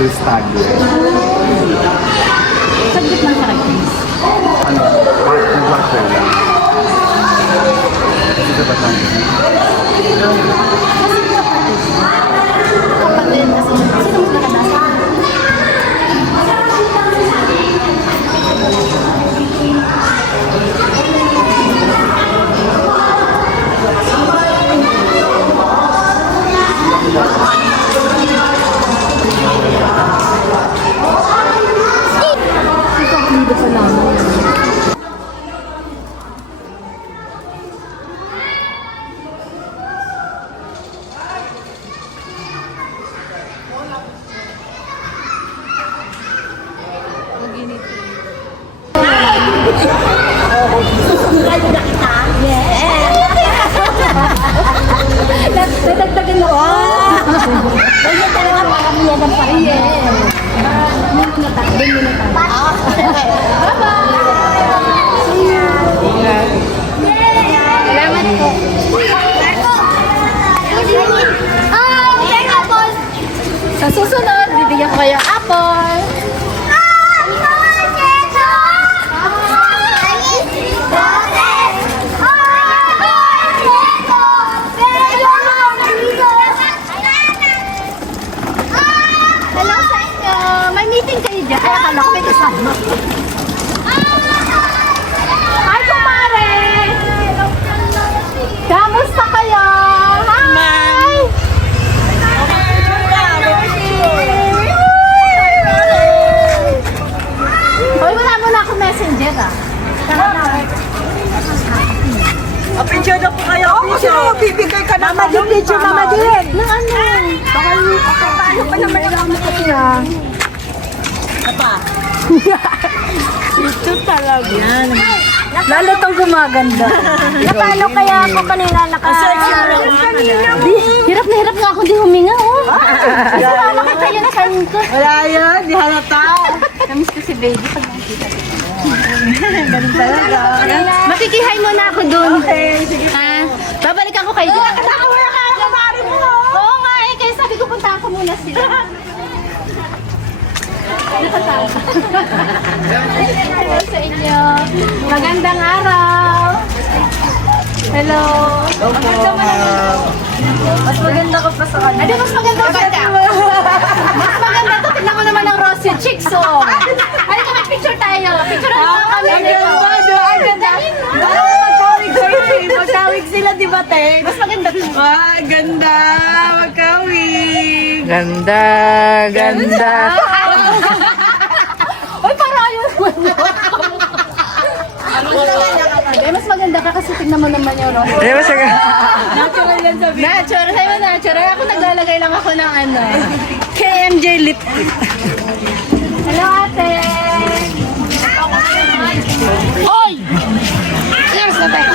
dito stagger. Nadagdagan na ako. Kaya talaga makamiyagan pa rin. Hindi mo na tayo. Hindi mo na tayo. Salamat po. Sa susunod, bibigyan ko kayo apple. Hello sa inyo. May meeting kayo dyan. Ay, akala ko may kasama. Hi, kumare! Kamusta kayo? Hi! Hoy, wala mo na ako messenger ah. Tara na. Picture na po kayo. Picture. Oh, bibigay ka na. Mama din, picture mama din. Na ano? Baka paano pa naman ako makatira? Picture talaga. Yan. Lalo tong gumaganda. Napalo kaya ako kanina naka... Hirap na hirap nga ako di huminga, oh. Kasi makita yung chan ko. Wala yun. Di halata. Namiss ko si baby pag nakita ko. Ganun talaga. Makikihay muna ako dun. Okay, sige. Ha? Babalikan ko kayo dyan. Nakawala ka ang kamari mo. Oo nga eh, kaya sabi ko punta ko muna sila. Nakatawa. Hello sa inyo. Magandang araw. Hello. Maganda mo naman. Mas maganda ka pa sa kanya. Adi, mas maganda ka? Mas maganda to. Tignan mo naman ang rosy cheeks, oh. Ay, kami picture tayo. Picture na lang kami. Ang ganda. Ang ganda. Magkawig eh. Magkawig sila, di ba, te? Mas maganda. Ah, ganda. Magkawig. Ganda, ganda. Uy, para yun. Eh, mas tignan mo naman yung rosy. Di ba siya? Natural yan sa video. Natural, sa'yo mo natural. Ako naglalagay lang ako ng ano. KMJ lip. Hello, ate. Hoy! Cheers na tayo.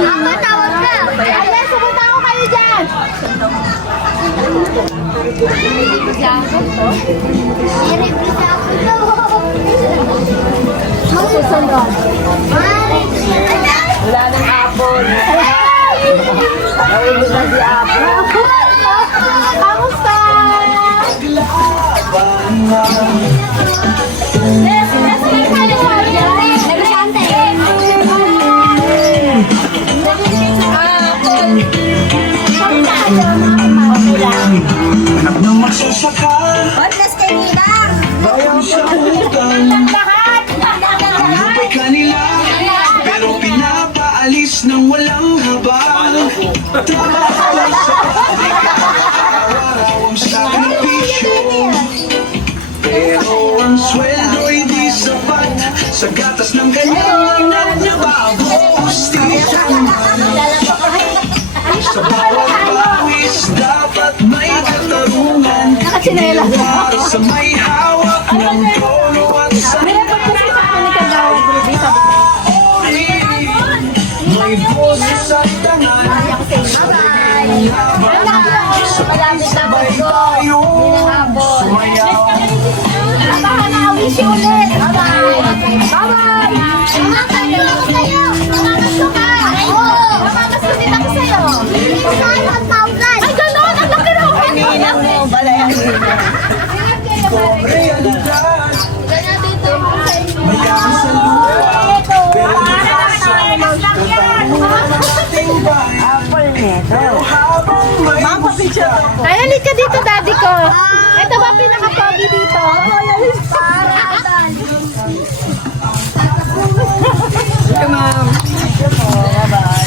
Ako tawag ka. Ayan, sumunta ako kayo dyan. Jacob po? Susunod. Wala nang apple. Nawili na si apple. Kamusta? Yes, Sa gatas ng kanyang nagnababawas Di Sa bawat pawis dapat may katarungan Para sa may hawak ng tono at sa May boses at tangan Sa pagiging laban Sabay-sabay tayo Sumayaw Bye-bye. Bye-bye. Ako. Mamamatyo ka. Oo. Mamamatyo din ako sa'yo. Saan ang thousand? Ay, gano'n. Ang laki na ako. Hinihilang mo, balayan mo. Ganyan dito ako sa inyo. Mayroon sa lupa Pero ating bayan Apple may musika Ay, halika ka dito, daddy ko. Ito ba pinaka-pogi dito? Sige, ma'am. Ay, ito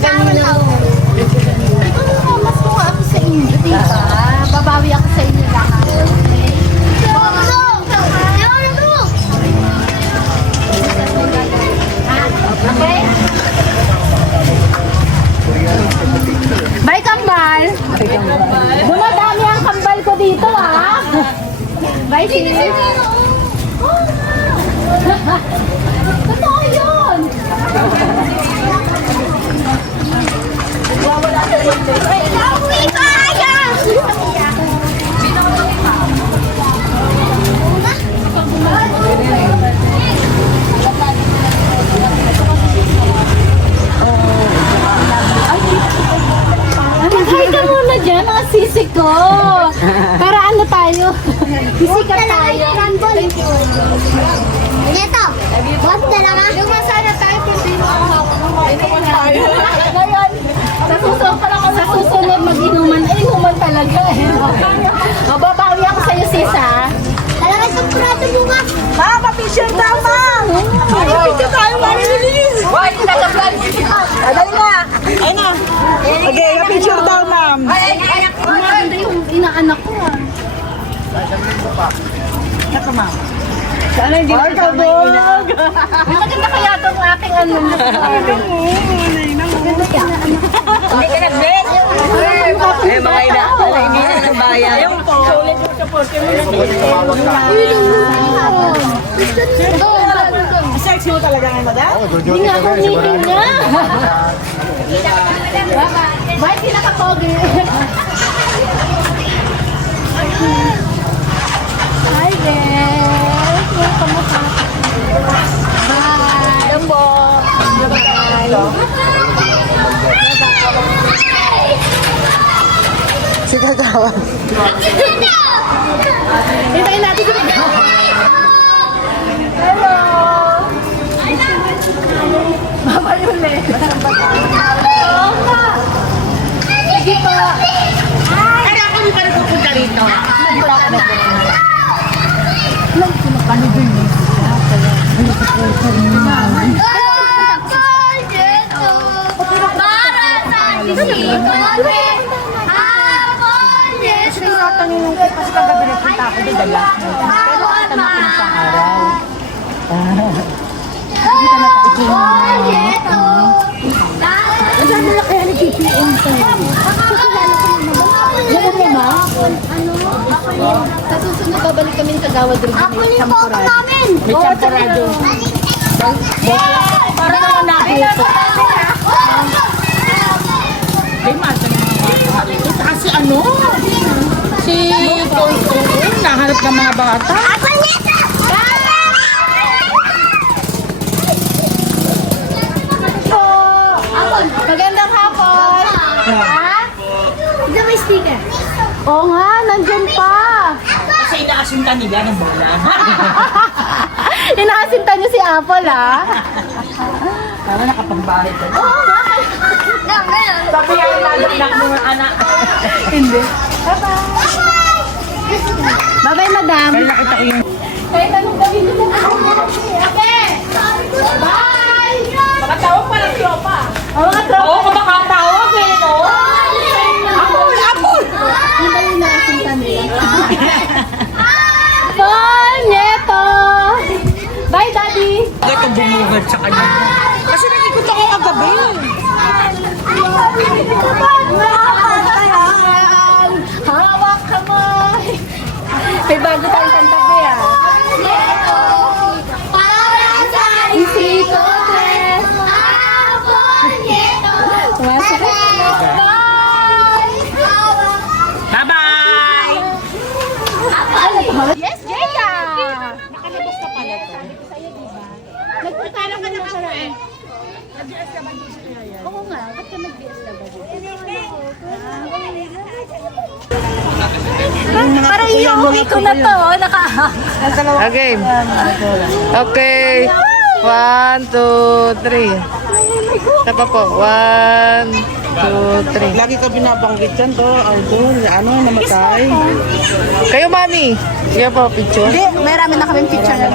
sa ko. Para ano tayo? Sisikat tayo. Ito, boss dalawa. Lumasana tayo kung di mo ako Ngayon, sa susunod pa lang sa susunod mag-inuman. Ay, inuman talaga eh. O, babawi ako sa'yo, sis, ha? Talaga sa kurado bukas. Ma'am, pa-picture daw, ma'am! Pa-picture tayo, mami Lilis! Hoy, nagka-vlog. Adali na! Ayun na! Okay, pa-picture daw, ma'am! Ay, ay, ay, inaanak ko, ah. Ito, ma'am. Sana hindi na kasama yung ina. Maganda kaya itong aking ano. Maganda kaya anak ko. Hindi ka nag-bet? Eh, mga ina. Hindi na ng bayan. Yung po. Sulit mo sa poste mo. Sex mo talaga ngayon, madam? Hindi nga ako nihinga. Bye, pinaka-pogi. Hi, guys. Welcome mo ka. Bye. Dambo. Bye. Hintayin natin si Hello. Mama yun eh. Oo nga. Sige po. Ay, ako hindi pa nagpupunta rito. Tinatanong ko kasi kagabi nagpunta ako doon, dala. Pero kita na kung sa araw. Saan nila kaya nag-PPM to? Ganun mo ba? Sa susunod, babalik kami ng Kagawad Rin. Ako yung photo namin! May champorado. Para naman nakita. May mata. Kasi ano? Si Tonton, nahanap ng mga bata. Ako nito! Magandang hapon! Ha? Ito may sticker. Oo nga, nandyan pa. Kasi inaasinta nila ng bola. Inaasinta niyo si Apple, ha? Tama nakapagbahay ka. Oo nga. Sabi nga yung nagagnak ng anak. Bye-bye, madam. Kaya nakita ko yung Kahit anong gawin mo na Okay! At sa kanya. Kasi nag-ikot ako kagabi. May bago tayong kanta ko yan. Para sa isiko tres. Abon nito. Bye-bye! Yes, Jeka! Nakalabas ka pala to. Nagputara eh. Oo nga, ba't ka nag-DSW? Parang iuwi ko na to, naka... Okay. Okay. One, two, three. Isa pa po. One, two, three. Lagi ka binabanggit dyan to, Aldol. Ano, namatay? Kayo, mami. Sige po, picture. Hindi, may rami na kaming picture na.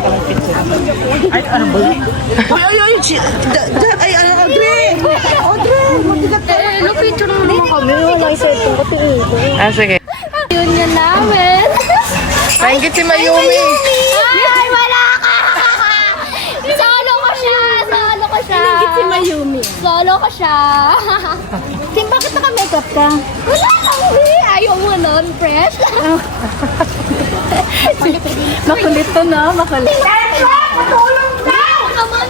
Ay, ano ba yun? Ay, ay, ay, si- da- da- ay, ano, Audrey! Audrey! Matigat ka. Eh, no picture na naman kami. Wala yung cellphone ko. Ah, sige. Yun yun namin. Thank you, si Mayumi. Ay, wala ka! Solo ko siya! Solo ko siya! Pinagit si Mayumi. Solo ko siya. Tim, bakit naka-makeup ka? Wala kang Ayaw mo nun, fresh. makulit to na, makulit. Ka! Come me!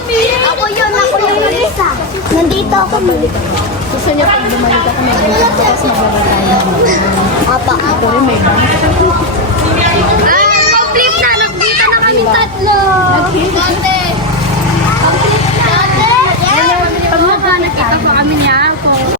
Ako yun, ako yung mag-isa. Nandito ako mag-isa. Gusto niya pag lumalit ako may ano gusto tapos magbabataya mo. Apa ako rin may bang. Ah, complete na! Nagkita na kami tatlo! Nagkita! Complete na! Ate! Pag maghanap kita pa kami ni Alco.